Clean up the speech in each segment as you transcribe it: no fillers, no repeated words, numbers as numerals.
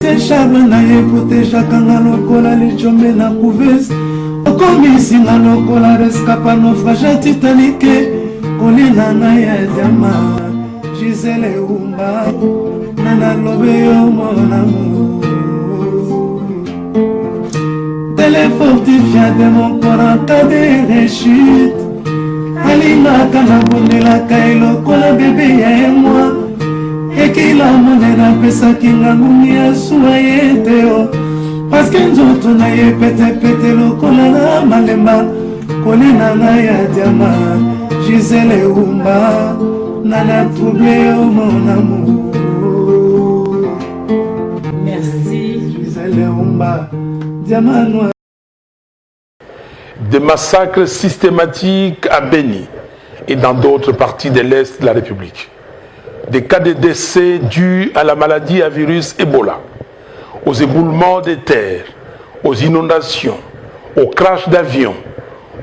Charme na ye protéger kanga lokola lichombe na couveuse okomisinga lokola rescapa naufrage Titanic kolina na ya diama Gisele Umba nana lobe yo mon amour téléfortifia de mon corps en cas de rechute alingaka na bondelaka elokola bébé ya moi ekila monena pesaki ngangumi ya suwa ye te o paske nzoto na ye petepete lokola na malemba kolina na ya diama Gisele Umba nana trouble yo mon amour. Merci Gisele Umba diama noir. Des massacres systématiques à Beni et dans d'autres parties de l'Est de la République. Des cas de décès dus à la maladie à virus Ebola, aux éboulements des terres, aux inondations, aux crashs d'avions,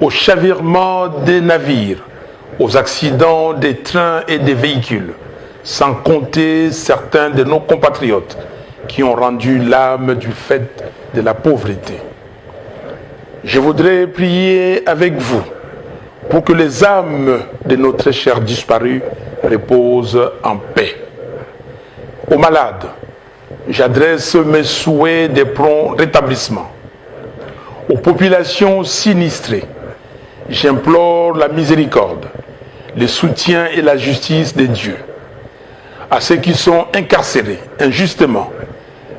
aux chavirements des navires, aux accidents des trains et des véhicules, sans compter certains de nos compatriotes qui ont rendu l'âme du fait de la pauvreté. Je voudrais prier avec vous pour que les âmes de nos très chers disparus reposent en paix. Aux malades, j'adresse mes souhaits de prompt rétablissement. Aux populations sinistrées, j'implore la miséricorde, le soutien et la justice de Dieu. À ceux qui sont incarcérés injustement,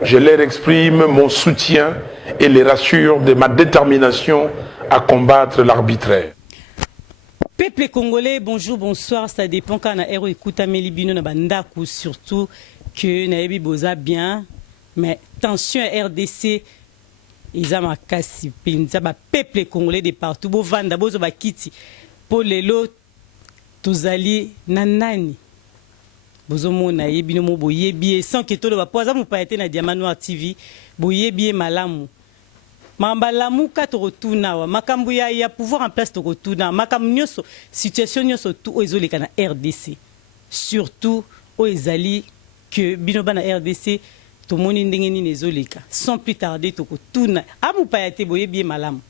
je leur exprime mon soutien et les rassure de ma détermination à combattre l'arbitraire. Peuple congolais, bonjour, bonsoir, ça dépend quand on a héros écoute Amélie na bandaku, surtout que Naebi Boza bien, mais tension à RDC, ils ont ma casse, pinza, peuple congolais de partout, bo vanda, bozo ba kiti, pour les lots, tozali nanani, bozo mo Naebi no mo boye bien, sans que tout le va poser mon pailleté na Diamant Noir TV, boye bien malamu. Mamba lamuka to retourna wa makambu ya pouvoir en place to retourna makam nyoso situation nyoso tout ezoleka na RDC surtout o ezali que binoba na RDC to moni ndenge ni ezoleka sans plus tarder to retourna amu payate boye bien malamu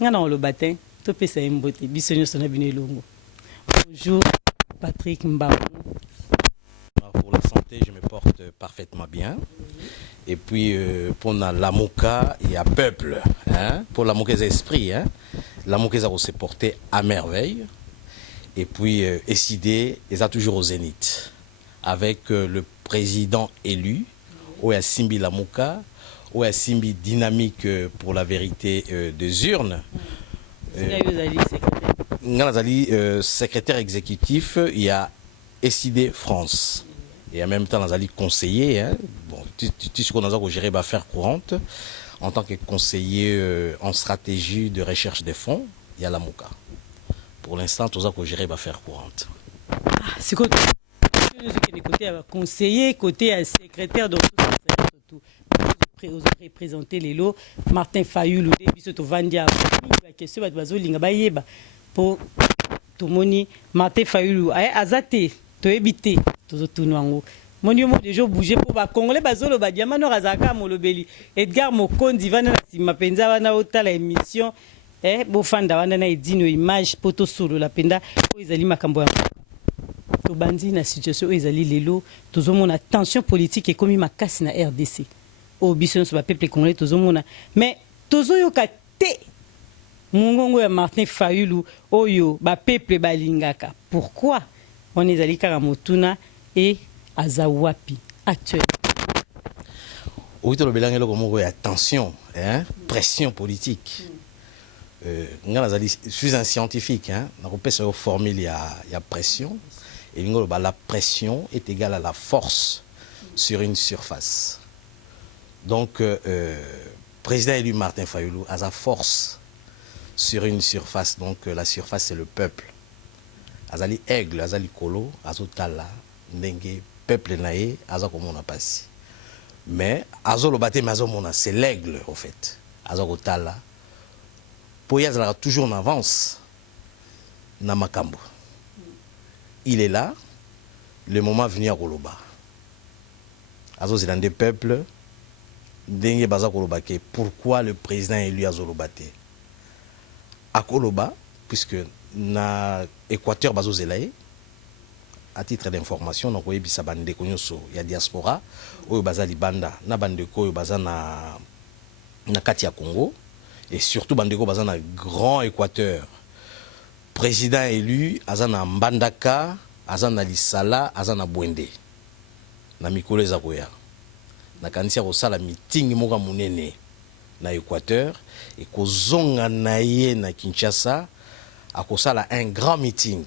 ngana le matin to pesa mbote biso nyoso na bino elongo. Bonjour Patrick Mbamou. Pour la santé, je me porte parfaitement bien. Et puis, pour l'amouka, il y a peuple. Hein? Pour l'amouka, il y a esprit. Hein? L'amouka, il s'est porté à merveille. Et puis, SID, il a toujours au zénith. Avec le président élu, où il y a Simbi Lamouka, où il y a Simbi dynamique pour la vérité des urnes. Secrétaire exécutif, il y a SID France. Et en même temps, nous allons conseiller. Hein. Bon, tu sais qu'on a géré l'affaire courante. En tant que conseiller en stratégie de recherche des fonds, il y a la MOCA. Pour l'instant, tout ça qu'on géré l'affaire courante. C'est quoi côté conseiller, côté secrétaire, donc tout. Vous représentez les lots. Martin Fayoulou, Bisoto Vandia, la question est pour tout le monde. Martin Fayoulou, Azate, tu évité. Mon déjà bougé pour les Congolais, bazolo ba diamant razaka molobeli. Edgar Mokondi vana si mapenza wana otala émission bofanda wana na edino image poto solo la penda ko ezali makambo ya to bandi na situation ezali lelo tozomona tension politique et comme makasi na RDC. O biso so ba peuple congolais tozomona mais tozoyoka te mongongo ya Martin Fayoulou oyo ba peuple balingaka. Pourquoi on ezali kaka motuna et Azawapi actuel. Oui, tu as la tension, hein, pression politique. Je suis un scientifique, hein, dans formule il y a pression et la pression est égale à la force sur une surface. Donc président élu Martin Fayoulou a sa force sur une surface, donc la surface c'est le peuple. Azali aigle, azali kolo, azotala, ndenge peuple nae, azako mona pasi. Mais azolo bate mazo mona, c'est l'aigle en fait. Azako tala. Poya azala toujours en avance na makambo. Il est là, le moment venu à Goloba. Azo zilande peuple, ndenge baza koloba ke pourquoi le président élu azoloba te akoloba puisque na Équateur bazozela ye à titre d'information donc oyebisa bandeko nyonso ya diaspora oyo baza libanda na bandeko oyo baza na kati ya Congo et surtout bandeko baza na Grand Équateur président élu aza na Mbandaka aza na Lisala aza na Bwende na mikolo eza koya na kanisi ya kosala meeting moko monene na Équateur et kozonga na ye na Kinshasa akosala un grand meeting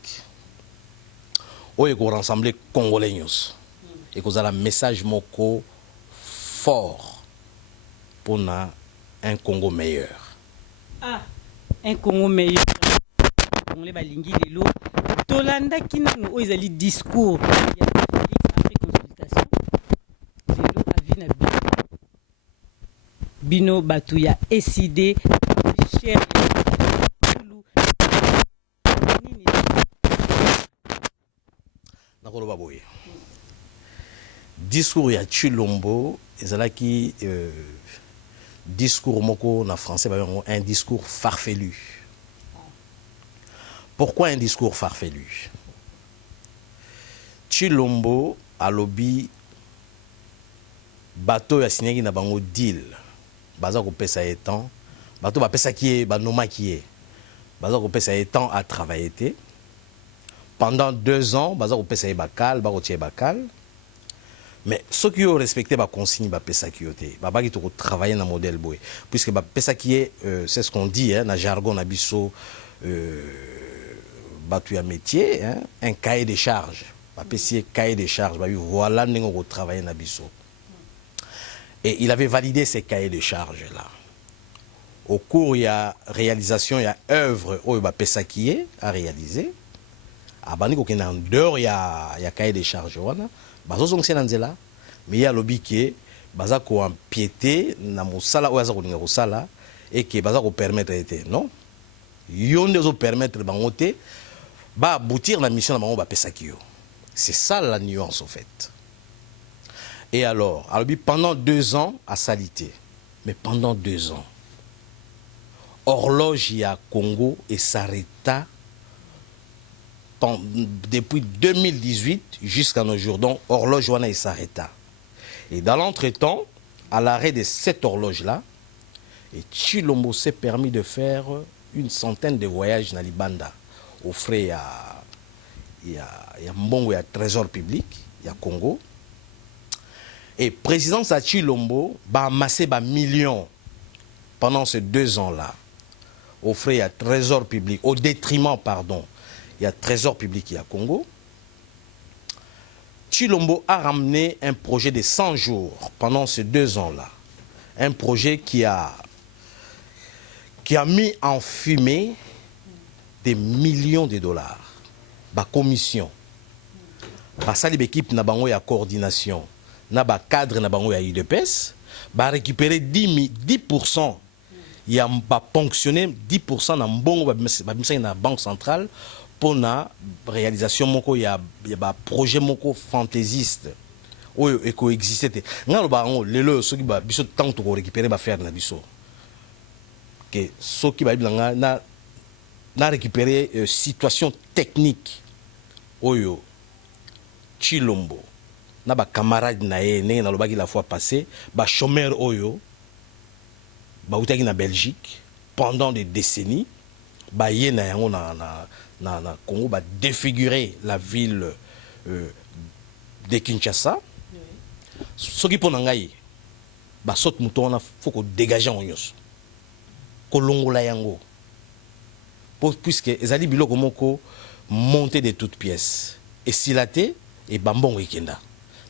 oyo ko rassembler congolais nyonso et kozala message moko fort pour un Congo meilleur. Ah, un Congo meilleur. Congolais balingi lelo tolanda kinano oyo ezali discours ya Félix après consultation lelo avina bino batu ya SID cher nakoloba boye discours ya Tshilombo ezalaki discours moko na français un discours farfelu. Pourquoi un discours farfelu? Tshilombo alobi bato ya signaki na bango deal baza ko pesa etan bato ba pesa ki ba noma ki baza ko pesa etan à travailler pendant 2 ans baza ko pesa bakal ba ko tie bakal mais ceux qui ont respecté ba consigne ba pesa ki yote ba ba ki to travailler na modèle boy puisque ba pesa ki c'est ce qu'on dit na jargon na biso batu ya métier un cahier de charges ba pesi cahier de charges ba voilà ndenge ko travailler na biso. Et il avait validé ces cahiers de charges là. Au cours il y a réalisation il y a œuvre au ba pesa ki à réaliser abani ko kena ndeur il y a cahier de charges wana bazo zongse na nzela mais ya lobi ke baza ko empiéter na mosala oyo aza ko linga ko sala et que baza ko permettre été non yonde zo permettre bango te ba aboutir la mission na bango ba pesa ki yo. C'est ça la nuance en fait. Et alors pendant 2 ans à salité mais pendant 2 ans horloge ya Congo et s'arrêta depuis 2018 jusqu'à nos jours. Donc, horloge wana et s'arrêta. Et dans l'entretemps, à l'arrêt de cette horloge-là, et Tshilombo s'est permis de faire une centaine de voyages dans Libanda. Au frais, il y a Mbongo, il y a Trésor public, il y a Congo. Et président Tshilombo a amassé des millions pendant ces 2 ans-là. Au frais, il y a Trésor public, au détriment, pardon, il y a Trésor public, il y a Congo. Tshilombo a ramené un projet de 100 jours pendant ces 2 ans-là. Un projet qui a mis en fumée des millions de dollars. La commission. La salle d'équipe n'a pas coordination. N'a pas cadre n'a pas UDPS. Va récupérer 10%. Il a ponctionné 10% dans la banque centrale. Pour la réalisation moko il y a projet moko fantaisiste oyo ekoexiste ngalo ba ngo lelo soki ba biso tant to récupérer ba faire na biso que soki ba bilanga na récupérer situation technique oyo Tshilombo na ba camarade na ye ndenge na lobaki la fois passée ba chômeur oyo ba utaki na Belgique pendant des décennies ba ye na yango na Congo va défigurer la ville de Kinshasa. Ce qui pour nangai, ba sot mouton faut qu'on dégage en yos. Kolongola yango. Puisque ezali biloko moko monté de toutes pièces. Et silaté et bambon ikenda.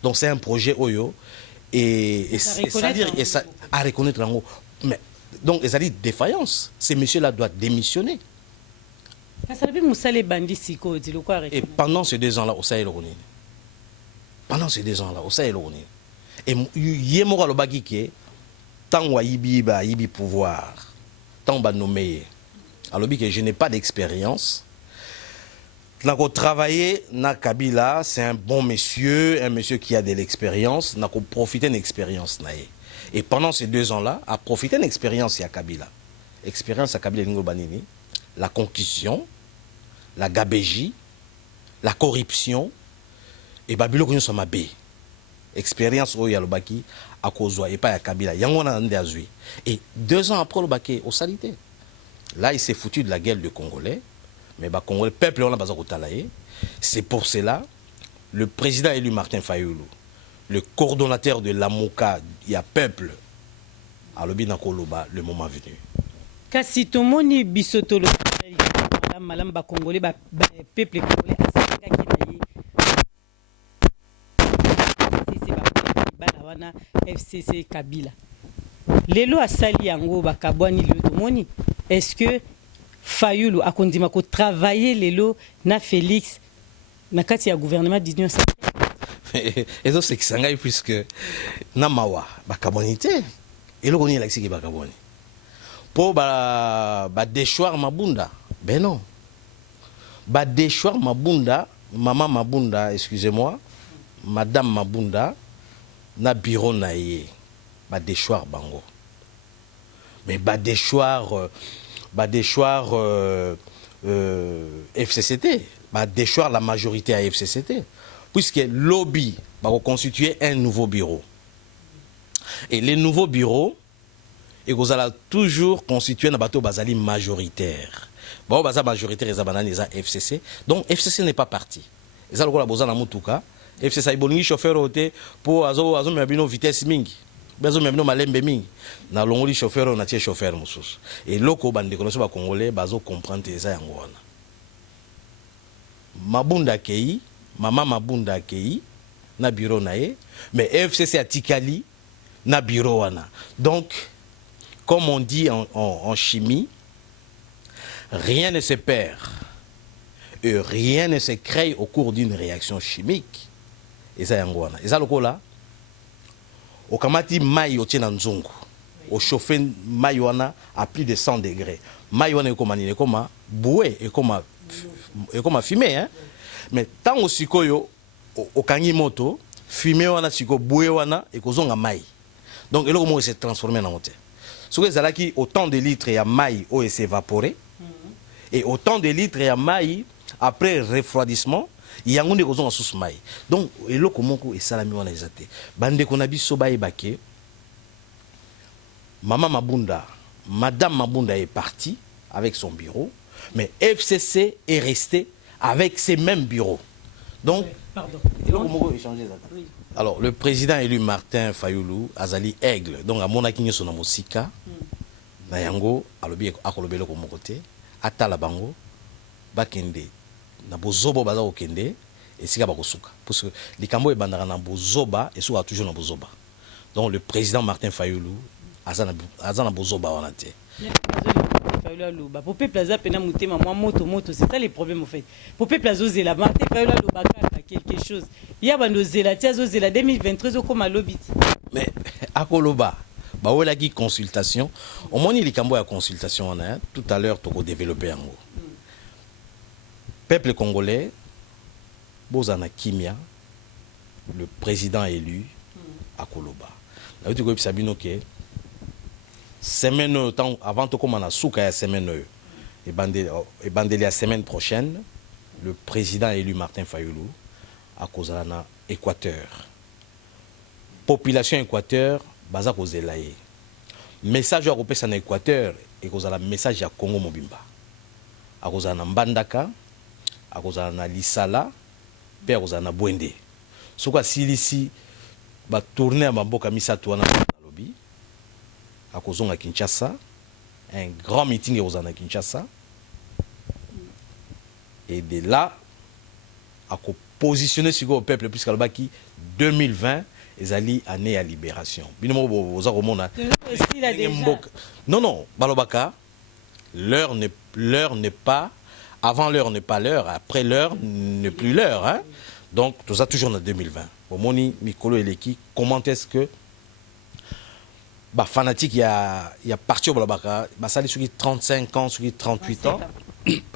Donc c'est un projet oyo et c'est-à-dire et ça à reconnaître yango. Mais donc ezali défaillance. Ces messieurs-là doivent démissionner. Et pendant ces 2 ans-là, au Sahel, pendant ces 2 ans-là, au Sahel, et Yemora le bagike, tant ou yibi pouvoir, tant ou nommé, alors que je n'ai pas d'expérience, Nako travailler na Kabila, c'est un bon monsieur, un monsieur qui a de l'expérience, nako profiter d'une expérience naé. Et pendant ces 2 ans-là, a profité d'une expérience à Kabila. Expérience à Kabila Ningo Banini, la concussion, la gabégie, la corruption, et Babilo Konyo Somabe. Expérience au Yalobaki, à Kozwa, et pas à Kabila. Yangona Ndazui. Et 2 ans après le Baké, au Salité. Là, il s'est foutu de la guerre du Congolais. Mais le Congolais, le peuple, on a besoin de. C'est pour cela, le président élu Martin Fayoulou, le coordonnateur de l'Amouka, il y a peuple, à l'Obina Koloba, le moment venu. Kasi tomoni bisotolo malam ba Congolais ba peuple congolais asaka ki na FCC Kabila. Lelo asali yango bakabwani lelo tomoni. Est-ce que Fayoulou a kondima ko travailler lelo na Félix na kati ya gouvernement d'union sacrée? Et donc c'est que sangai puisque na mawa bakabonité et le koni la kisiki bakaboni. Pour ba déchoir Mabunda. Ben non. Ba déchoir Mabunda, maman Mabunda, excusez-moi, madame Mabunda na bureau na ye. Ba déchoir bango. Mais ba déchoir FCCT, ba déchoir la majorité à FCCT, puisque lobby va reconstituer un nouveau bureau. Et les nouveaux bureaux, et vous allez toujours constituer un bateau basali majoritaire. Bon, baza majoritaire et zabanani et FCC. Donc FCC n'est pas parti. Et ça le la boza na mutuka. FCC ibolingi chauffeur oté pour azo mabino vitesse mingi. Bazo mabino malembe mingi. Na longoli chauffeur on a tie chauffeur mususu. Et loko bande konoso ba congolais bazo comprendre ça yango wana. Mabunda kei, mama Mabunda kei na bureau na ye, mais FCC a tikali na bureau wana. Donc comme on dit en chimie, rien ne se perd et rien ne se crée au cours d'une réaction chimique. Et ça, et ça, le là, au kamati mai au tien nzongo, au chauffé mai à plus de 100 degrés. Mai est comme boué et comme fumé, hein. Mais tant au sikoyo, au kangi moto, fumé wana siko boué wana et kozonga mai. Donc et là comment il s'est transformé en hôtel. Ce que ça qui autant de litres et à maï eau s'est évaporé et autant de litres et à maï après refroidissement il y a un des causes en sous maï. Donc et là comment et salami on a exaté. Bande qu'on a bis soba et baké. Maman Mabunda, Madame Mabunda est partie avec son bureau, mais FCC est resté avec ses mêmes bureaux. Donc alors, le président élu Martin Fayoulou, Azali Aigle, donc à Monakini son Mosika, Nayango, Alobi Akolobelo comme côté, Atala Bango, Bakende, Nabozobo Baza Okende, et Sika Bakosuka. Parce que les Kambo et Bandara Nabozoba, et soit toujours Nabozoba. Donc le président Martin Fayoulou, Azana Bozoba Wanate. Pour Plaza pena mutema moi moto c'est ça les problèmes en fait. Pour Plaza zela Martin Fayoulou bakaka quelque chose. Il y a bando zela tia zo zela 2023 comme à lobby. Mais akoloba ba wela ki consultation, au moins il kambo ya consultation on a tout à l'heure to développer yango. Peuple congolais bozana kimia le président élu akoloba. Na tu ko bisabino ke semaine temps avant tout comme on a souka ya semaine et bandeli la semaine prochaine le président élu Martin Fayoulou à Kozalana Équateur population Équateur baza kozelaye message à repérer en Équateur et kozala message à Congo Mobimba à kozana Mbandaka à kozana Lisala pe kozana Bwende soka silisi ba tourner à Mamboka Misato na lobby à Kozonga Kinshasa, un grand meeting à Kinshasa. Et de là, à positionner sur le peuple, puisqu'à l'Obaki 2020, ils allaient année à libération. Non, Balobaka, l'heure n'est pas, avant l'heure n'est pas l'heure, après l'heure n'est plus l'heure. Hein? Donc, tout ça toujours en 2020. Au Moni, Mikolo et Leki, comment est-ce que bah fanatique il y a parti au Blabaka ça sur 35 ans sur 38 ans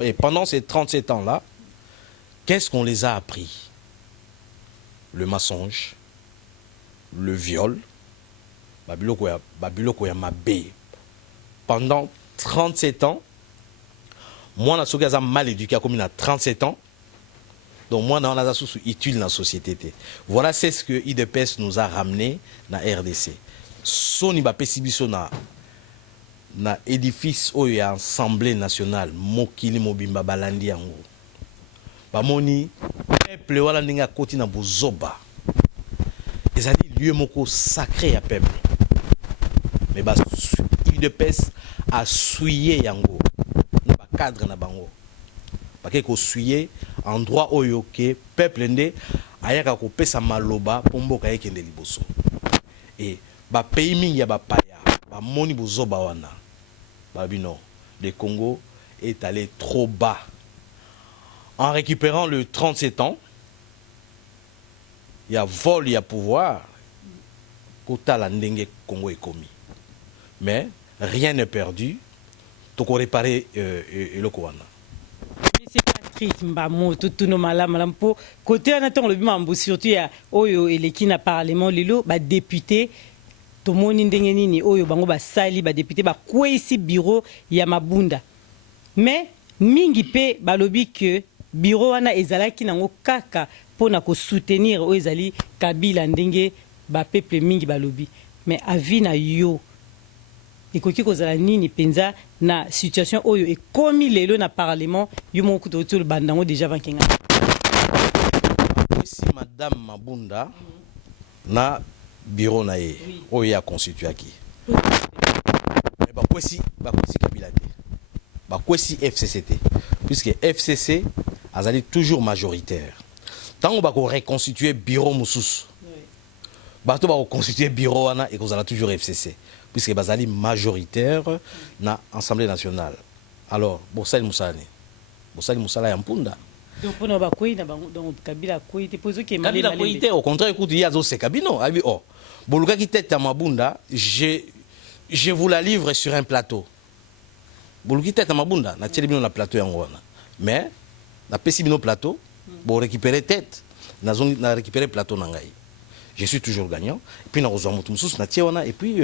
et pendant ces 37 ans là Qu'est-ce qu'on les a appris? Le mensonge, le viol, babiloko ya mabe. Pendant 37 ans, moi, je suis mal éduqué comme il a 37 ans. Donc, moi, je suis utile dans la société. Voilà, c'est ce que IDPS nous a ramené dans la RDC. Soni ba pesibiso na édifice où il y a Assemblée nationale, Mokili Mobimba Balandi yango. Bamoni, peuple wala ninga koti na bozoba. Ils ont dit lieu moko sacré à peuple. Mais bah, IDPS a souillé yango. Na ba cadre na bango. Parce que souillé endroit oyo ke peuple ndé ayaka ko pesa maloba pomboka yekende liboso. Et ba pays mingi ya ba paya, ba moni bozoba wana. Babino, le Congo est allé trop bas. En récupérant le 37 ans, il y a vol, il y a pouvoir. Kota la ndenge Congo est commis. Mais rien n'est perdu. Donc on réparer le Kouana. C'est Patrick Mbamo, tout nos malam po. Côté on attend le bimambo surtout ya oyo eleki na parlement lelo ba député tomoni ndenge nini oyo bango ba sali ba député ba kwesi bureau ya Mabunda. Mais mingi pe balobi que bureau wana ezalaki nango kaka pona ko soutenir o ezali Kabila ndenge ba peuple mingi balobi. Mais avi na yo ekoki kozala nini penza na situation oyo ekomi lelo na parlement yo moko to bandango déjà vankenga. Si madame Mabunda na bureau na ye oyo ya constitué qui mais ba kwesi Kabila te ba kwesi FCCT puisque FCC azali toujours majoritaire tant ba ko reconstituer bureau mususu ba to ba ko constituer bureau wana et kozala toujours FCC puisque bazali majoritaire na Assemblée nationale. Alors Bosali Moussala ya mpunda. Donc pour nous donc Kabila koité pose que Kabila koité au contraire écoute il y a zo c'est Kabino abi oh boluka ki tête à Mabunda je vous la livre sur un plateau. Boluki tête à Mabunda na tieli bino na plateau yango wana. Mais na pesi bino plateau pour récupérer tête na récupérer plateau na ngai. Je suis toujours gagnant et puis na kozwa mutu mususu na tie wana et puis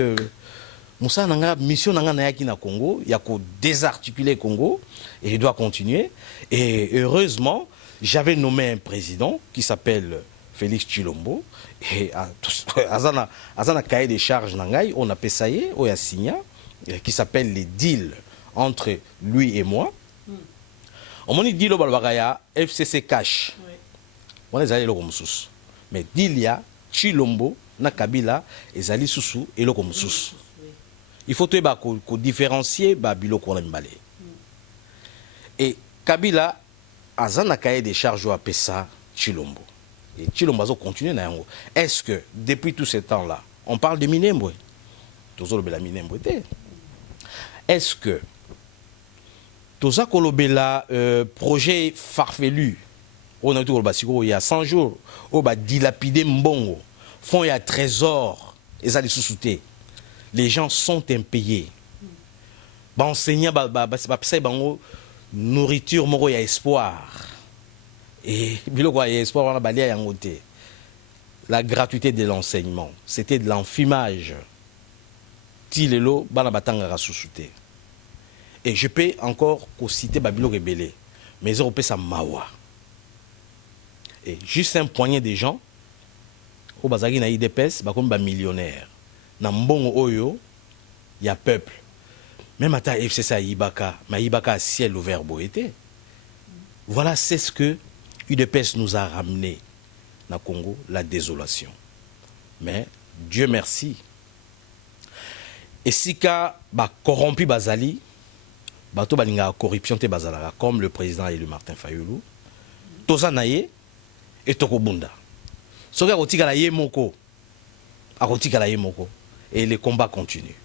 Moussa nanga mission nanga na yaki na Congo, il y a qu'au désarticuler Congo et je dois continuer. Et heureusement, j'avais nommé un président qui s'appelle Félix Tshilombo et azana cahier des charges nangai, on a payé on a signé qui s'appelle les deals entre lui et moi. On m'a dit deal balbagaya FCC cash. On est allé logo mususu. Mais deal ya Tshilombo na Kabila ezali susu et logo mususu. Il faut que différencier Babilo Kolembale. Et Kabila a un cahier des charges à Pessa Tshilombo. Et Tshilombo a continué. Est-ce que depuis tout ce temps-là, on parle de Minembwe? Est-ce que Toza Kolobela projet farfelu on a il y a 100 jours, on va dilapider Mbongo, fonds il y a trésor, et ça les sous-soutés. Les gens sont impayés. Enseignants, nourriture, il y a espoir. Et il y a espoir, la gratuité de l'enseignement, c'était de l'enfumage. Et je peux encore citer Babilo Rebélé, mais je peux ça mawa. Et juste un poignet de gens, au Bazagi na IDPS, comme millionnaire. Na mbongo oyo il y a peuple même à FCC Ibaka mais Ibaka a ciel ouvert boété. Voilà, c'est ce que UDPS nous a ramené na Congo, la désolation. Mais Dieu merci, et si ka ba corrompu bazali bato balinga corruption te bazala comme le président élu Martin Fayulu tozanaye et tokobunda soka kotika la yemoko akotika la yemoko. Et les combats continuent.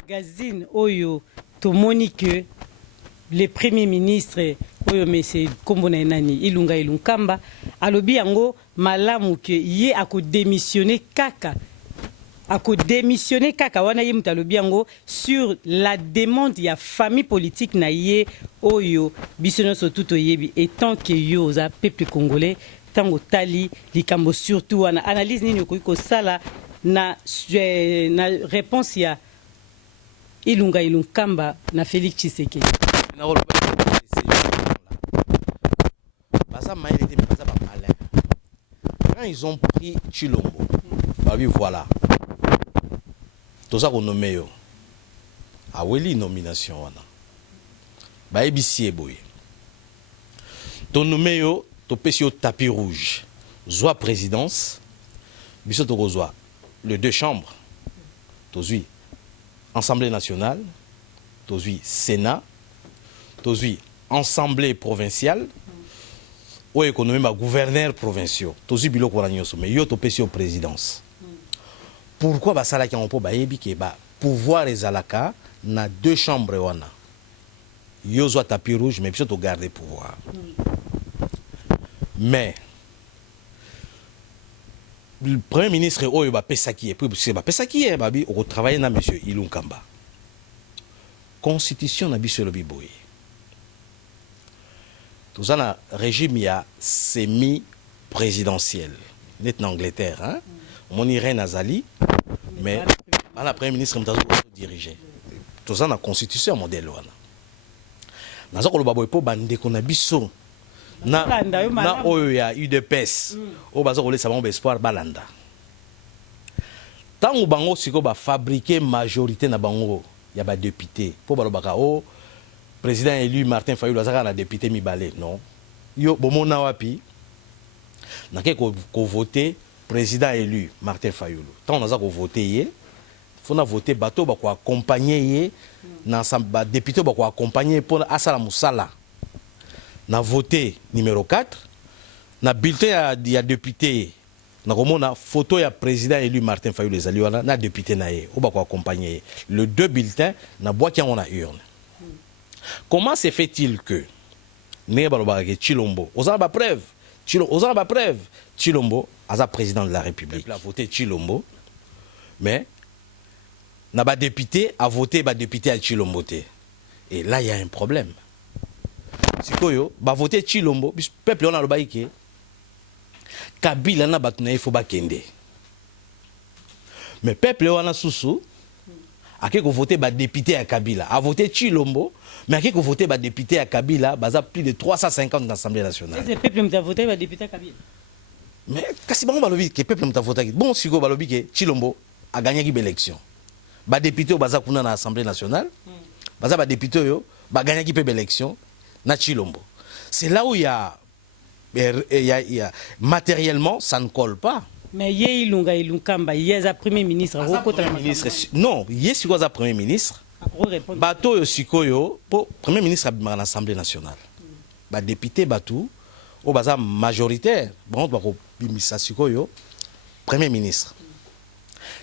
Magazine Oyo tomoni que le premier ministre Oyo Mese Kombona Nani Ilunga Ilunkamba alobi yango malamu que yé ako démissionner kaka a démissionné kaka wana ye mutalobi yango sur la demande ya famille politique na ye oyo bisono surtout yebi étant que yo za peuple congolais tango tali likambo surtout wana analyse nini ko sala na réponse ya Ilunga Ilunkamba na Félix Tshisekedi. Quand ils ont pris Chilombo, bah oui voilà. Tout ça qu'on nomme yo. A weli nomination wana. Ba ebisi boy. Ton nomme yo, to pesi au tapis rouge. Zwa présidence. Biso to kozwa le deux chambres. Tozui Assemblée nationale, tozui Sénat, tozui Assemblée provinciale, ou économie ma gouverneur provinciaux, tozui biloko wana nyonso mais yo to pesi au présidence. Pourquoi ba sala ki on po ba yebi ke ba pouvoir ezalaka na deux chambres wana. Yo zwa tapis rouge mais biso to garder pouvoir. Mais le premier ministre Oyo ba pesaki et puis c'est ba pesaki ba bi au travailler na monsieur Ilunkamba. Constitution na biso lobi boy. Tout ça na régime ya semi présidentiel. Net en Angleterre hein. Mon Irène Azali mais la premier ministre mtazo diriger. Tout ça na constitution modèle wana. Nazo ko loba boy po bande ko na biso na oyo ya UDPS o bazo kolesa bango espoir balanda tango bango siko ba fabriquer majorité na bango ya ba député po balobaka o président élu Martin Fayulu azaka na député mibale non yo bomona wapi na ke ko voter président élu Martin Fayulu tango naza ko voter ye fona voter bato ba ko accompagner ye na ba député ba ko accompagner pour asala musala. Na voté numéro 4, na bulletin ya député, na komona photo ya président élu Martin Fayulu ezali wana na député na ye, oba ko accompagner le deux bulletins na boîte on a urne. Comment se fait-il que ne balobaka ke Chilombo, ozana ba preuve, Chilombo aza président de la République. Il a voté Chilombo, mais na ba député a voté ba député à Chilombo te. Et là il y a un problème. Sikoyo ba voter Chilombo peuple on a le baïké Kabila na batuna il faut ba kende mais peuple on a susu a que voter ba député à Kabila a voté Chilombo mais a que voter ba député à Kabila baza plus de 350 dans l'Assemblée nationale. C'est peuple m'a voté ba député à Kabila. Mais kasi bango balobi que peuple m'a voté bon siko balobi que Chilombo a gagné l'élection ba député baza kuna na Assemblée nationale baza ba député yo ba gagné l'élection na Chilombo. C'est là où il y a matériellement ça ne colle pas. Mais ye Ilunga Ilunkamba yeza premier ministre non, ye siko za premier ministre. Bato yo sikoyo po premier ministre à l'Assemblée nationale. Ba député batu o baza majoritaire. Bon ba ko bimisa sikoyo premier ministre.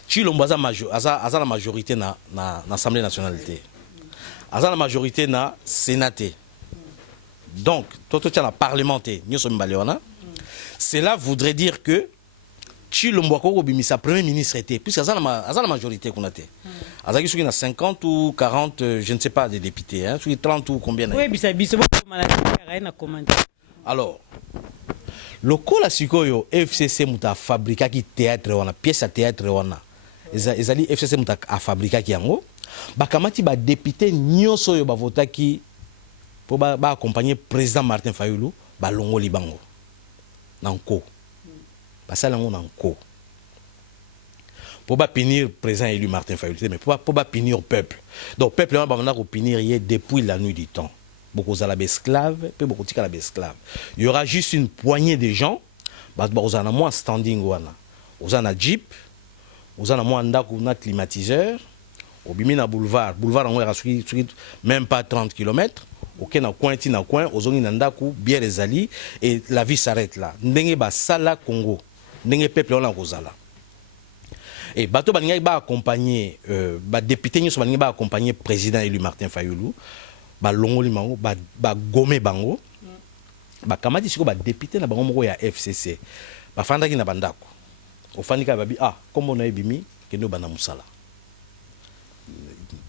Chilombo aza la majorité na Assemblée nationale. Aza la majorité na Sénat. Donc, la parlementaire, cela voudrait dire que Chilombo sa premier ministre était, puisque ça la majorité qu'on a été. Il y a 50 ou 40, je ne sais pas, des députés, hein, 30 ou combien. Oui, alors, le col à Sikoyo, FCC muta fabriqué qui théâtre, on a pièce à théâtre, on a. Ezali FCC muta a fabriqué qui yango. Bakamati ba député nyoso yo ba vota qui pour accompagner le président Martin Fayulu, Longo Libango. Nanko. Basalango Nanko. Pour punir le président élu Martin Fayulu, mais pour punir le peuple. Donc, le peuple va punir depuis la nuit du temps. Beaucoup de esclaves, peu beaucoup de esclaves. Il y aura juste une poignée de gens, vous avez moins standing, vous avez un jeep, vous avez un climatiseur, au Bimina boulevard, même pas 30 km. Ok, na coin, ozongi nandaku, bien les alliés, et la vie s'arrête là. Ndenge ba sala Congo, ndenge peuple on a kozala. Et bato balinga ba accompagner, ba député nyo balinga ba accompagner président élu Martin Fayulu, ba longoli mango, ba gome bango, ba kamati siko ba député na bango moko ya FCC, ba fandaki na bandako. Ofandika babi comme on a ebimi, bakendo bana musala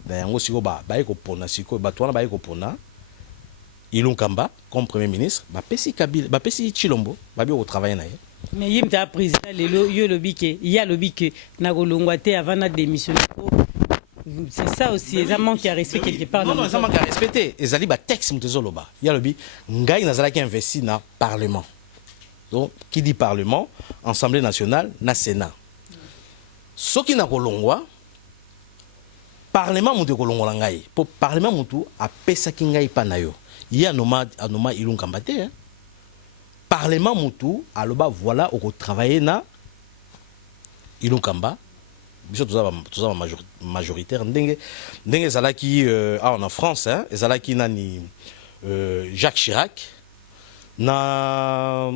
na yango siko baye kopona siko bato wana baye kopona Ilon Kamba comme premier ministre bapesi Kabila bapesi Chilombo babi au travailler na ye mais yim ta président lelo yo lobby que il y a lobby que na kolongwa te avant na démission. C'est ça aussi, les amants qui a respect quelque part. Non, les amants qui a respecté. Les alibas texte mutezoloba. Il y a le bi. Ngai nazala qui investi dans Parlement. Donc, qui dit Parlement, Assemblée nationale, na Sénat. Ce qui n'a kolongwa, Parlement mutu kolongwa ngai. Pour Parlement mutu a pesa ki ngai panayo. Il y a noma Ilon Kamba te. Parlement mutu aloba voilà au travailler na Ilon Kamba. Biso tout ça majoritaire ndenge zalaki en France hein zalaki nani Jacques Chirac na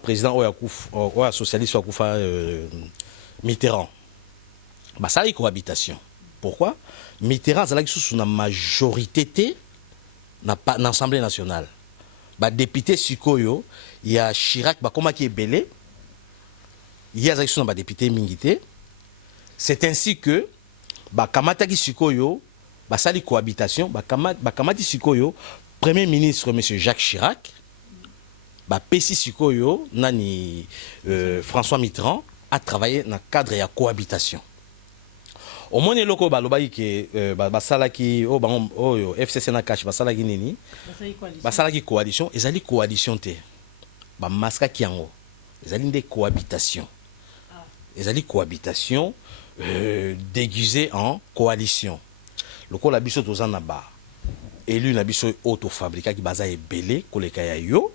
président oya socialiste akufa Mitterrand ba ça cohabitation. Pourquoi Mitterrand zalaki sous na majorité té na l'Assemblée nationale ba député sikoyo ya Chirac ba koma ki ebele ya zalaki sous na ba député mingité. C'est ainsi que Bakamataki Sikoyo, Basali cohabitation, Bakamati Sikoyo, Premier ministre M. Jacques Chirac, Pessi Sikoyo, Nani François Mitterrand, a travaillé dans le cadre de la cohabitation. Au moins, il y a Basalaki, FCC Nakash, Basalaki Nini, Basalaki coalition, ils allaient coalition, Bamaska Kiango, ils allaient des cohabitations. Ils allaient cohabitation. Déguisé en coalition. Le coup la biso tozana ba élu na biso autofabriqué qui baza ebelé koleka ya yo.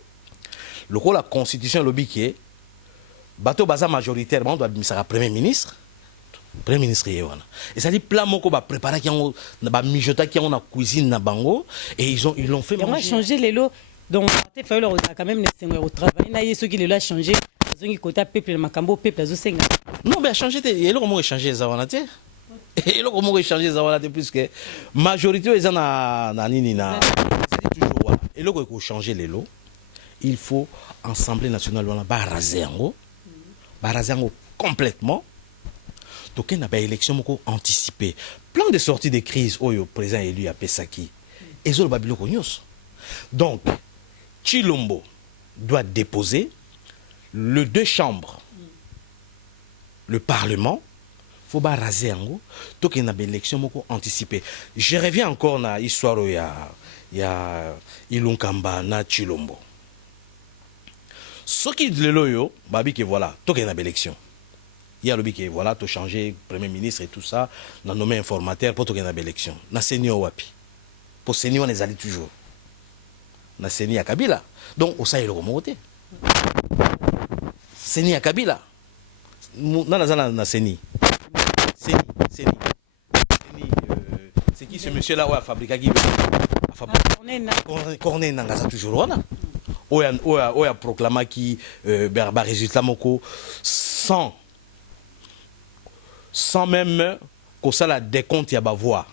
Le coup la constitution lobby qui bateau baza majoritairement doit administrer premier ministre yéwana. Et ça dit plan moko ba préparer qui on ba mijota qui on a cuisine na bango et ils l'ont fait manger. On a changé les lots donc il fallait leur quand même au travail na yeso qui le a changé zongi kota peuple makambo peuple azo senga. Non, mais changer, il y a comment échanger les avantages. Il y a comment échanger les avantages puisque majorité ils en a nini na. C'est toujours voilà. Et là qu'on changer les lots, il faut Assemblée nationale on va raser complètement. Donc il y a une élection anticipée. Plan de sortie de crise au président élu à Pesaki. Et zo le babilo konyos. Donc Chilombo doit déposer le deux chambres. Le Parlement, il faut raser en gros, donc il y a une élection anticipée. Je reviens encore à l'histoire où il y a Ilon Kamba na Chilombo. Ce qui est le loyo, babi que voilà, donc il y a une élection. Il y a le qui voilà, tu changer premier ministre et tout ça, on a nommé informateur pour qu'il y ait une élection. Na seni wapi. Pour seni on les allait toujours. Na seni à Kabila. Donc au ça il le remonté. Seni à Kabila. Na Seni. C'est qui ce monsieur là où a fabriqué qui Cornet Nangaza toujours là. Où a proclamé qui résultat moko sans même que ça la décompte ya ba voix.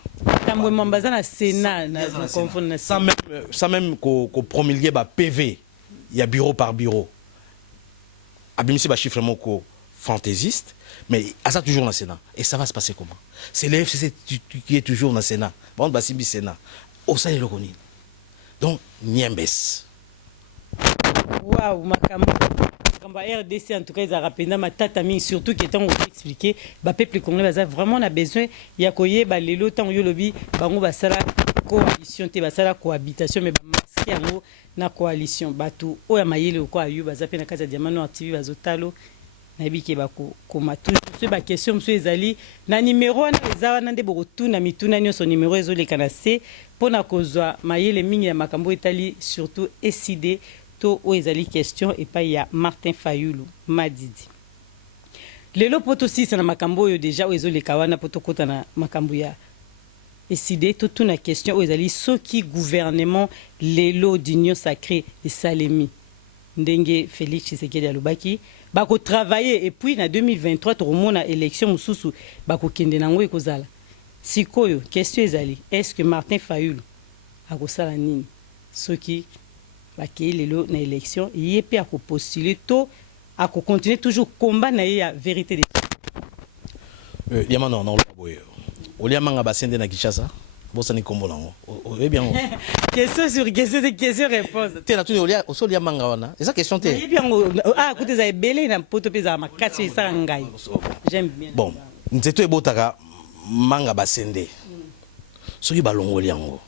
Sans même qu'on promulguer ba PV, il y a bureau par bureau. Abimisi ba chiffre moko fantaisiste, mais ça toujours dans le Sénat. Et ça va se passer comment? C'est le FCC qui est toujours dans le Sénat. Bon, bah, c'est Sénat. Au ça, il le reconnaît. Donc, Niembes. Waouh, Makambo. RDC, en tout cas, ils ont rappelé, ma tata, surtout qui est en expliqué, le peuple congolais, vraiment, on a besoin, il y a quoi, les lots, tant que lobby, on va faire la coalition, la cohabitation, mais masquer en na coalition, batou, ou à maïle ou quoi, à Zappé, na casa diamant, activé, bazotalo. Nabiki bako koma toujours sur ba question monsieur ezali na numéro na ezawa na ndebo tuna mituna nyo son numéro ezole kanase pona kozwa mayele mingi ya makambo etali surtout SID to o ezali question et pas ya Martin Fayulu Madidi lelo poto sisa na makambo yo déjà o ezole kawana poto kota na makambo ya SID to tuna question o ezali soki gouvernement lelo d'union sacrée et Salemi ndenge Félix Tshisekedi alobaki bako travailler et puis na 2023 to mona élection mususu bako kende nango ekozala sikoyo question ezali est-ce que Martin Fayulu akosala nini soki baki lelo na élection yepe akopostuler to ako continuer toujours combat na ya vérité de Liama non, non, Oliamanga Basende na Kinshasa. Bossa ni kombo nango. Eh bien. Question sur question, c'est question réponse. T'es là, tu es au sol Liamanga wana. C'est ça question t'es. Eh bien, ah, écoutez, vous avez belé na poto pesa ma kasi ça ngai. J'aime bien. Bon, nzeto ebotaka manga Basende. Soki balongoli yango.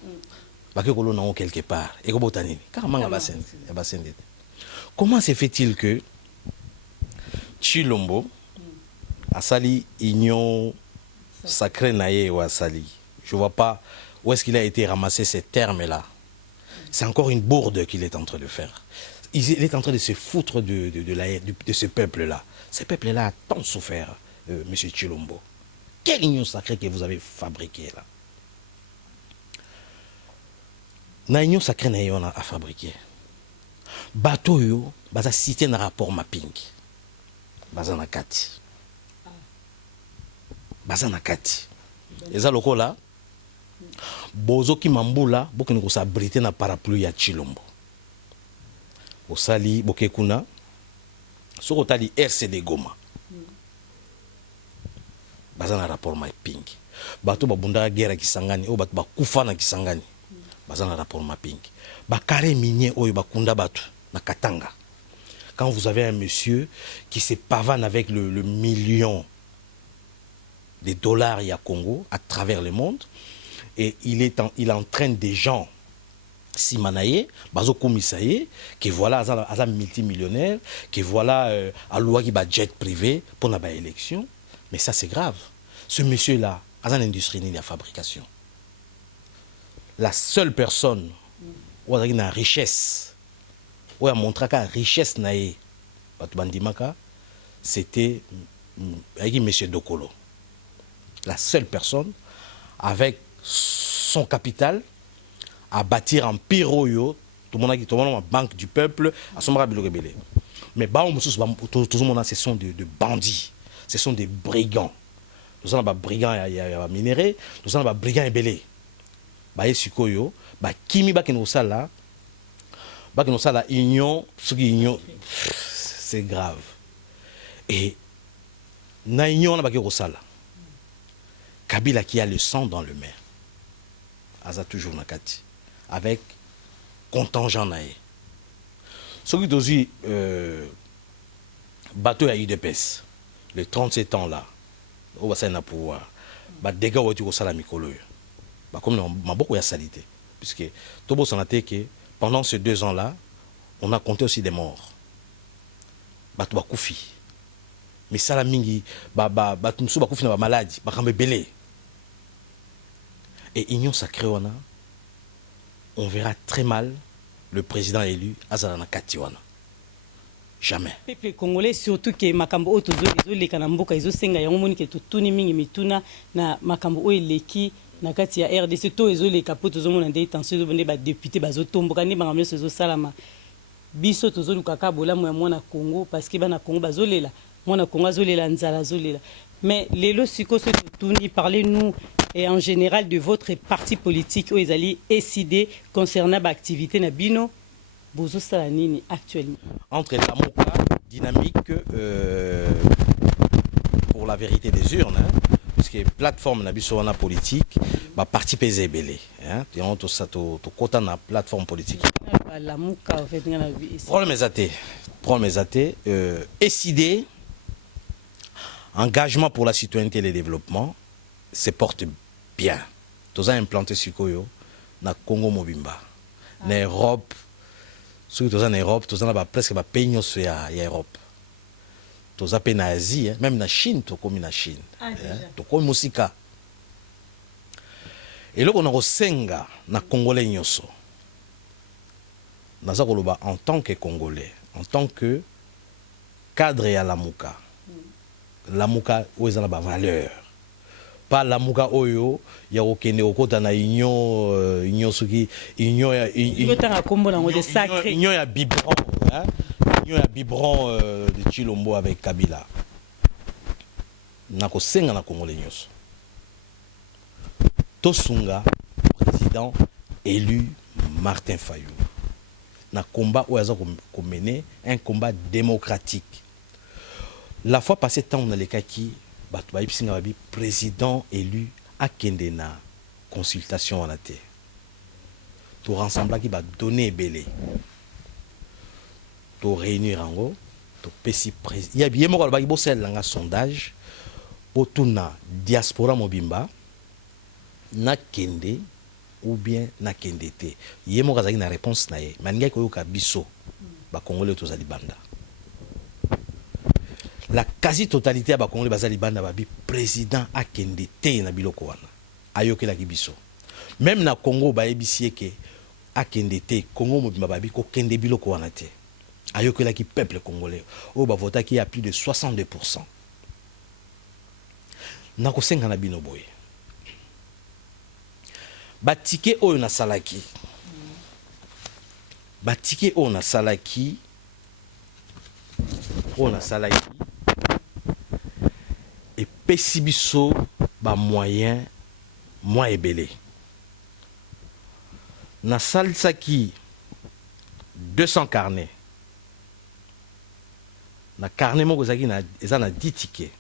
Bake kolo nango quelque part. Et ko botani. Car manga Basende, ya Basende. Comment se fait-il que Chilombo Asali Union Sacré Naye ou Asali? Je ne vois pas où est-ce qu'il a été ramassé ces termes-là. C'est encore une bourde qu'il est en train de faire. Il est en train de se foutre de ce peuple-là. Ce peuple-là a tant souffert, M. Chilombo. Quelle union sacrée que vous avez fabriquée là? Na union sacrée Naye on a fabriqué. Bateau yo, baza cité dans rapport mapping. Baza na kati. Baza na kati. Eza lokola bozo ki mambula bokeni ko s'abriter na parapluie ya Chilombo. Osali bokekuna soko tali RCD Goma. Baza na rapport mapping. Bato babunda guerre Kisangani o bato bakufa na Kisangani. Baza na rapport mapping. Ba carré minier oyo bakunda bato na Katanga. Quand vous avez un monsieur qui se pavane avec le million de dollars à Congo à travers le monde et il entraîne des gens simanaye bazo komisaye que voilà un multimillionnaire que voilà à loi qui ba jet privé pour la élection, mais ça c'est grave. Ce monsieur là a une industrie de fabrication. La seule personne où a une richesse où a montré que richesse naé batubandimaka c'était monsieur Dokolo. La seule personne avec son capital à bâtir un pyroyo, tout le monde a une banque du peuple, à son rebelle. Mais tout le monde, ce sont de bandits, ce sont des brigands. Nous avons des brigands à minérer, nous avons des brigands ébélés. Baye Sukoyo, Kimi Bakinosala, union, c'est grave. Et na union na Bakirosala. Kabila qui a le sang dans le mer. Aza toujours nakati. Avec contingent naé. Ce qui est aussi bateau à UDPS. Le 37 ans là. Au bassin na pouvoir. Ba dégâts au tu sala mikolo. Ba comme ma beaucoup ya salité. Puisque Tobo sonate que pendant ces 2 ans là, on a compté aussi des morts. Bato bakoufi. Mais ça la mingi ba tumsu bakoufi na ba maladie, ba kambe belé. Et union sacrée on verra très mal le président élu Azalana Katiwana. Jamais. Peuple congolais surtout que makambo oto zo les kanamboka izo senga yango moni ke tutuni mingi mituna na makambo o eleki na kati ya RDC to izo les capotes zo mona ndé tension zo bonde ba député bazo tomboka ni bangamle zo salama. Biso tozo lukaka bolamu ya mwana Congo parce que bana Congo bazolela mwana Congo azolela nzala zolela. Mais lelo siko so tutuni parlez-nous et en général de votre parti politique où ils allaient décider concernant l'activité na bino bozo salanini actuellement entre la Moka dynamique pour la vérité des urnes parce que plateforme na biso wana politique ba parti PZBL hein et on to kota na plateforme politique la Moka en fait problème exaté décider engagement pour la citoyenneté et le développement se porte bien. Tous a implanté Sikoyo na Congo Mobimba. Na Europe, ceux qui sont en Europe, tous a presque ba pays sur ya Europe. Tous a en Asie, même na Chine, to comme na Chine. To comme musika. Et là on a resenga na Congolais nyoso. Naza koloba en tant que Congolais, en tant que cadre ya Lamuka. Lamuka oza na ba valeur. Pas Lamuka oyo ya okende okota na union suki union ya union ya biberon hein union ya biberon de Chilombo avec Kabila. Nako senga na Congolais nyos. Tosunga président élu Martin Fayulu. Na combat où ils ont mené un combat démocratique. La fois passée, tant on a les cas qui bato bayibisinga babi président élu akende na consultation wana te to rassemblaki ba données ebele to réunir yango to pesi président ya bien moko alobaki bosalelanga sondage otuna diaspora mobimba nakende ou bien nakende te ye moko azalaki na réponse na ye maningaki koyoka biso bakongole tozali banda la quasi-totalité ya bakongole bazali banda babi président akende te na biloko wana ayokelaki biso même na Congo bayebisi eke akende te Congo mobimba babi kokende biloko wana te ayokelaki peuple congolais oyo bavotaki ya plus de 62%. nakosenga na bino boye batike oyo nasalaki batike oyo nasalaki epesi biso bamoyen mwa ebele nasalisaki 200 carnet na carnet moko eza na 10 tickets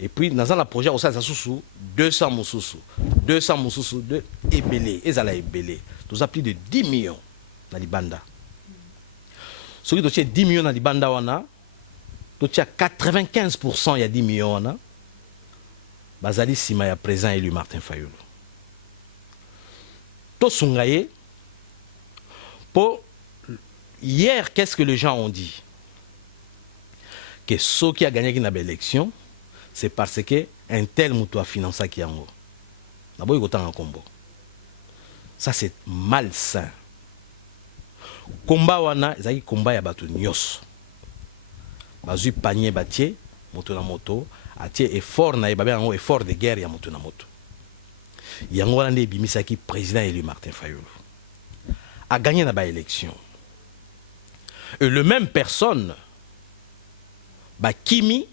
et puis naza na projet osalisa susu 200 mosusu de ebele ezala ebele toza plus de 10 millions na libanda soki totie 10 millions na libanda wana totia 95% ya 10 millions wana bazali nsima ya président élu Martin Fayulu tosunga ye po hier qu'est-ce que les gens ont dit que soki a gagné na élection c'est parce que un tel mutu a financé qui yango na boy kotanga kombo ça c'est malsain combat wana ezaki combat ya bato nyos bazui panier batie moto na moto atie effort na ebabe yango effort de guerre ya moto na moto yango wana nde ebimisaki président élu Martin Fayulu a gagné na ba élection et le même personne bakimi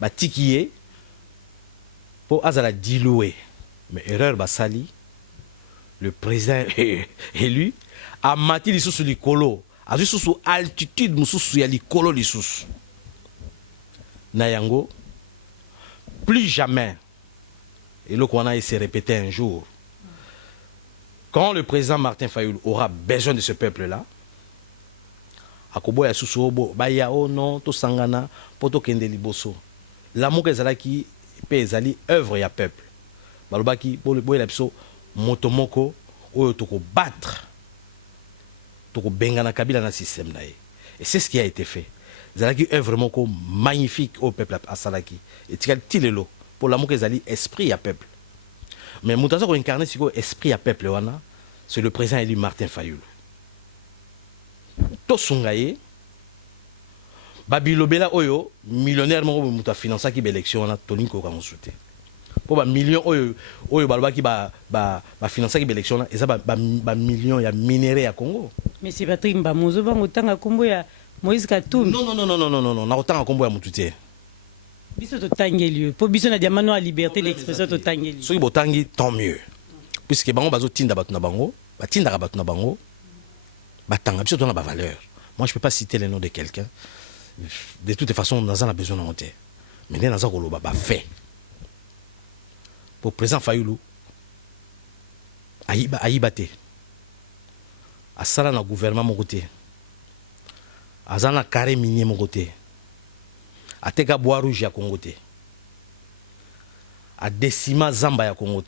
batiki ye po azala diloué mais erreur basali le président élu amati lisusu likolo azwi susu altitude mususu ya likolo lisusu na yango plus jamais et le qu'on a se répéter un jour quand le président Martin Fayulu aura besoin de ce peuple là akobo ya susu obo baya oh non to sangana poto kende liboso l'amour ezalaki pe ezali œuvre ya peuple balobaki boye la biso motomoko oyo toko battre toko bengana Kabila na système na ye et c'est ce qui a été fait ezalaki œuvre moko magnifique au peuple à salaki et tikali tilelo pour l'amour ezali esprit ya peuple mais mutaza ko incarner siko esprit ya peuple wana c'est le président élu Martin Fayulu tosunga ye babilobela oyo millionnaire moko muta financer ki élection wana tolingi ko kangosuté po ba million oyo balobaki ba financer ki élection wana eza ba million ya minerai ya Congo. Mais c'est Patrick Mbamozo bango tanga kombo ya Moïse Katumbi. Non, na otanga kombo ya mututé. Biso to tangeli po biso na diamano à liberté d'expression to tangeli. Soki botangi tant mieux. Puisque bango bazo tinda batu na bango, batinda batu na bango. Batanga biso to na ba valeur. Moi je peux pas citer le nom de quelqu'un. De toute façon, nous avons besoin de monter. Mais nous avons fait. Pour le président Fayulu, Aïbate, à Sala na gouvernement mon côté, à Zana carré minier mon côté, à Teka bois rouge ya Congo, à Décima Zamba ya Congo,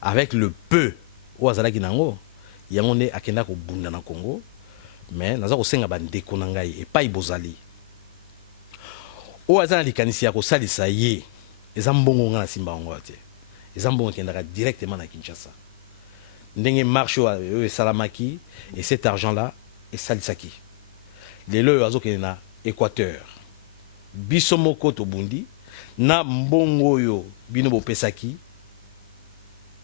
avec le peu où Azala Kinango, Yamone Akenda ko bunda na Congo. Mais naza kosenga bandeko na ngai epai bozali o azana likanisi ya kosalisa ye eza mbongo nga na simba ngo te eza mbongo kendaka directement na Kinshasa ndenge marche oyo esalamaki et cet argent là esalisaki lelo oyo azokende na Équateur biso moko tobundi na mbongo oyo bino bopesaki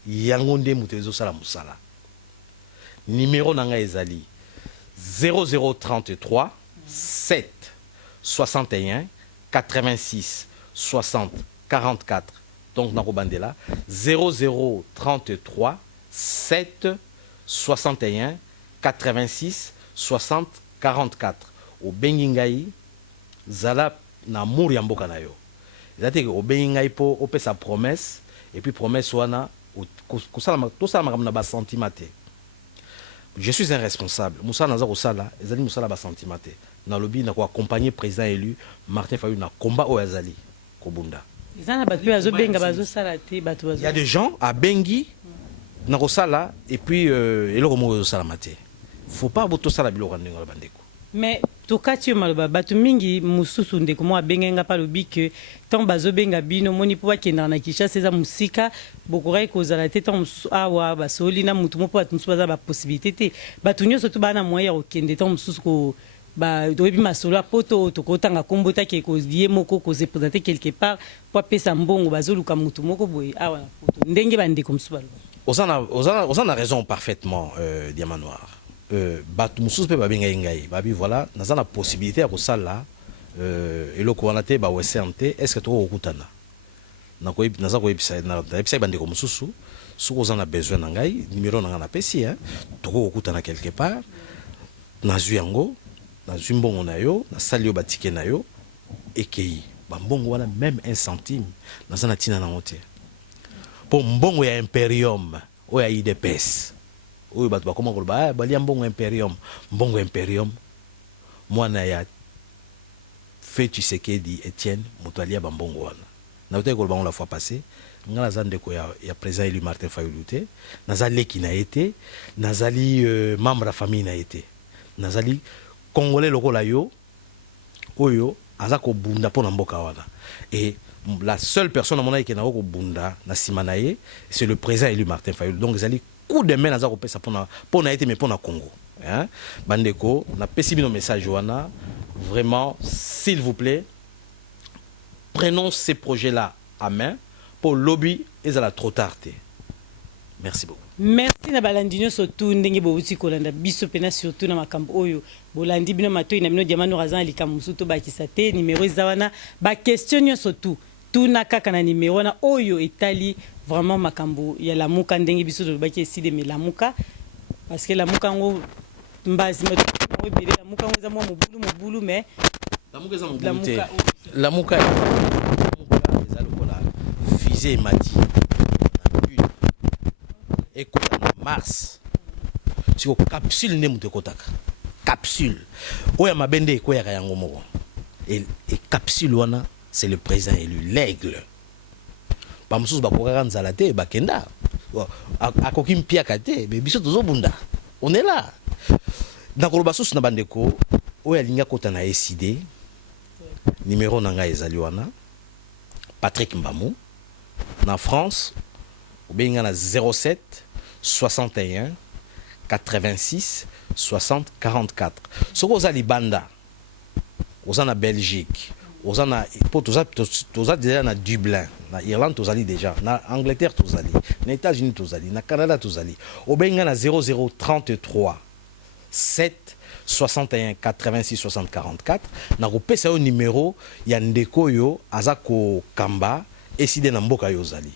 yango nde moto ezosala mosala numéro na ngai ezali 0033 7 61 86 60 44 donc Nakobandela 0033 7 61 86 60 44 au Bengingai Zala na amour ya mboka na yo ezate ke obengi ngai po opesa promesse et puis promesse wana tosala makambo na basentiment te. Je suis un responsable mosala naza kosala ezali mosala basentiment te nalobi na koaccompagner président élu Martin Fayulu na combat oyo azali kobunda. Il y a des gens à Bengi na kosala et puis eloko moko ezosala mate faut pas botosala biloko ndenge la bandeko. Mais tokati yo maloba bato mingi mususu ndeko mo abengenga pa lobi ke tant bazobenga bino moni po bakenda na Kinshasa eza musika bokorai kozala te tant mususu awa basoli na mutu mo po bato mususu baza ba possibilité te bato nyonso to bana moyen ya kokende tant mususu ko ba doyebi masolo apoto tokotanga kombota ke kozie moko koze présenter quelque part po apesa mbongo bazoluka mutu moko boye awa na poto ndenge bandeko mususu baloba. Ozana raison parfaitement Diamant Noir. Bato mususu pe babenga ngai babi voilà naza na possibilité ya kosala eloko wana te ba wesente est-ce que toko kokutana nakoyebi naza koyebisa na ebisa bandeko mususu soko ozana besoin na ngai numéro na nga na pesi toko kokutana quelque part nazwi yango nazwi mbongo na yo nasali yo batike na yo ekei bambongo wana même 1 centime naza na tina nango te po mbongo ya Imperium oyo ya IDPS oyo bato bakoma koloba balia mbongo Imperium mwana ya Félix Tshisekedi Etienne moto alia bambongo wana na utaki koloba la fois passée nga naza ndeko ya président élu Martin Fayulu te nazali leki na ye te nazali membre ya famille na ye te nazali congolais lokola yo oyo aza kobunda mpo na mboka wana et la seule personne à mon avis qui n'a pas bunda na simanaye c'est le président élu Martin Fayulu. Donc ils allaient coup de main naza kopesa pour été mais pour na Congo hein bandeko na pesi bino message wana vraiment s'il vous plaît prenons ces projets là à main pour lobby et ça la trop tard. Merci beaucoup. Merci na balandino surtout ndenge bouti kolanda biso pena surtout na makambo oyo bolandi bino matoi na bino Diamant Noir azan likamusu to bakisa te numéro zawana ba question surtout tuna kaka na numéro na oyo etali vraiment makambo ya la muka ndenge biso to baki esi de me la muka parce que la muka ngo mbazi mato ngo bele la muka ngo za mo mobulu mais la muka za mobulu la muka eza lokola fusée mati écoute Mars si ko capsule ne muto kotaka capsule oya mabende ko ya yango moko et capsule wana c'est le président élu l'aigle ba mususu bakokaka nzala te bakenda akoki mpiaka te mais biso tozobunda on est là na koloba susu na bandeko oya linga kota na SID numéro nanga ezali wana Patrick Mbamou na France obenga na 07 61 86 60 44 soko za libanda oza na Belgique oza na toza déjà na Dublin na Irlande tozali déjà na Angleterre tozali na États-Unis tozali na Canada tozali obenga na 0033 7 61 86 60 44 na kopesa yo numéro ya ndeko yo aza ko kamba eside na mboka yo zali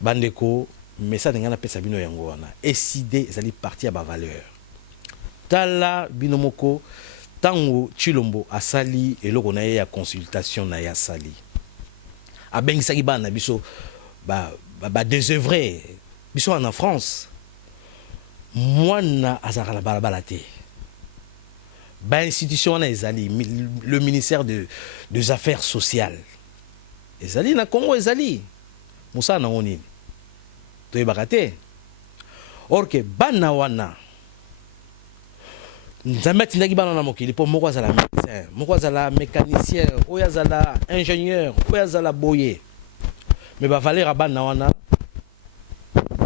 bandeko message ngana pesa bino yango wana eside ezali parti ya ba valeur tala bino moko tango Chilombo asali eloko na ye ya consultation na ya sali abengisaki bana biso ba désœuvré biso en France mwana azaka na balabala te ba institution na ezali le ministère des affaires sociales ezali na Congo ezali musa na ngonini toyebaka te or que bana wana nzambe atindaki bana na mokili mpo moko azala médecin moko azala mécanicien oyo azala ingénieur oyo azala boye mais bavaleur ya bana wana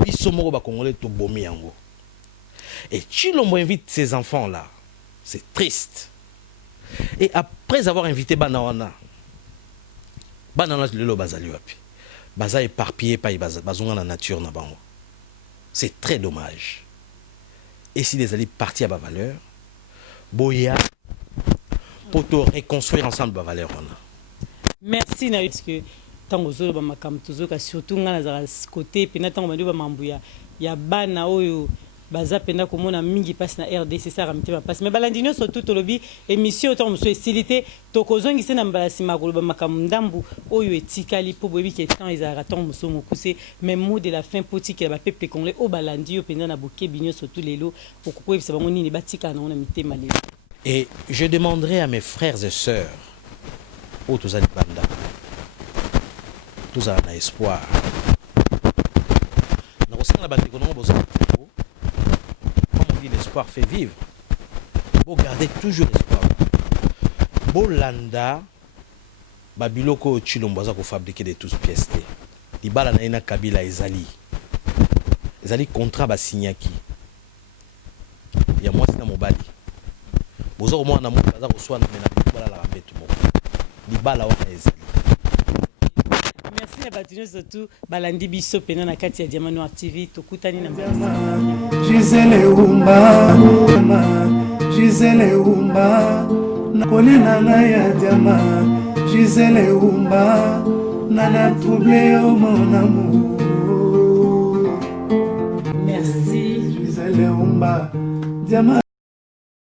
biso moko bakongolais tobomi yango et Chilombo invite ses enfants là c'est triste et après avoir invité bana wana lelo bazali wapi baza éparpillé pa bazonga na nature na bango c'est très dommage et si les alliés partis à ba valeur boya pour te reconstruire ensemble ba valeur wana merci na parce que tango zolo ba makam tozoka surtout nga na za côté pena tango bandu ba mambuya ya bana oyo baza penda komona mingi passe na RDC ça ramite passe mais balandino surtout to lobi émission autant monsieur facilité to kozongisa na mbala sima koloba makamndambu oyo etikali po boyebi ke temps ezara temps muso mokuse même mot de la fin politique ba peuple congolais o balandi yo penda na boke binyo surtout lelo okoko ebisa bango nini batika na ona mitema lelo. Et je demanderai à mes frères et sœurs au tozali banda tous en espoir na kosenga la bande konongo bozo comme on dit l'espoir fait vivre. Bon garder toujours l'espoir. Bolanda babiloko chilombo za ko fabriquer de toutes pièces te. Libala na ina kabila ezali contrat ba signaki. Ya moi c'est na mobali. Bozo ko mwana mo baza ko swana na bala la rambetu mo. Libala wana ezali. Merci na batino surtout balandi biso pena na kati ya Diamant Noir TV tokutani na Gisele Umba Kolina na ya Diamant Gisele Umba Nana troublé au mon amour. Merci Gisele Umba Diamant